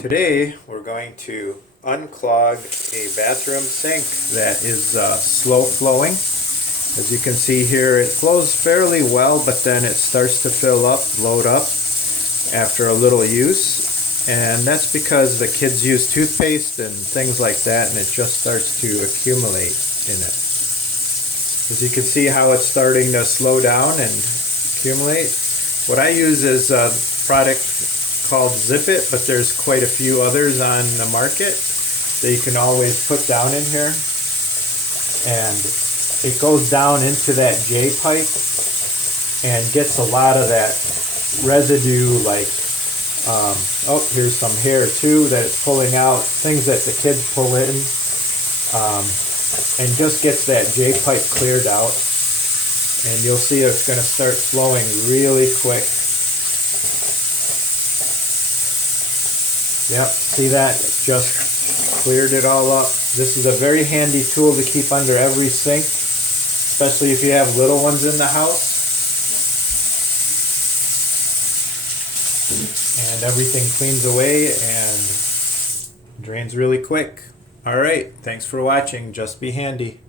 Today we're going to unclog a bathroom sink that is slow flowing. As you can see here, it flows fairly well, but then it starts to fill up, load up after a little use. And that's because the kids use toothpaste and things like that, and it just starts to accumulate in it. As you can see how it's starting to slow down and accumulate. What I use is a product called Zip It, but there's quite a few others on the market that you can always put down in here. And it goes down into that J pipe and gets a lot of that residue, like, oh, here's some hair too that it's pulling out, things that the kids pull in, and just gets that J pipe cleared out. And you'll see it's going to start flowing really quick. Yep, see that? It just cleared it all up. This is a very handy tool to keep under every sink, especially if you have little ones in the house. And everything cleans away and drains really quick. Alright, thanks for watching. Just be handy.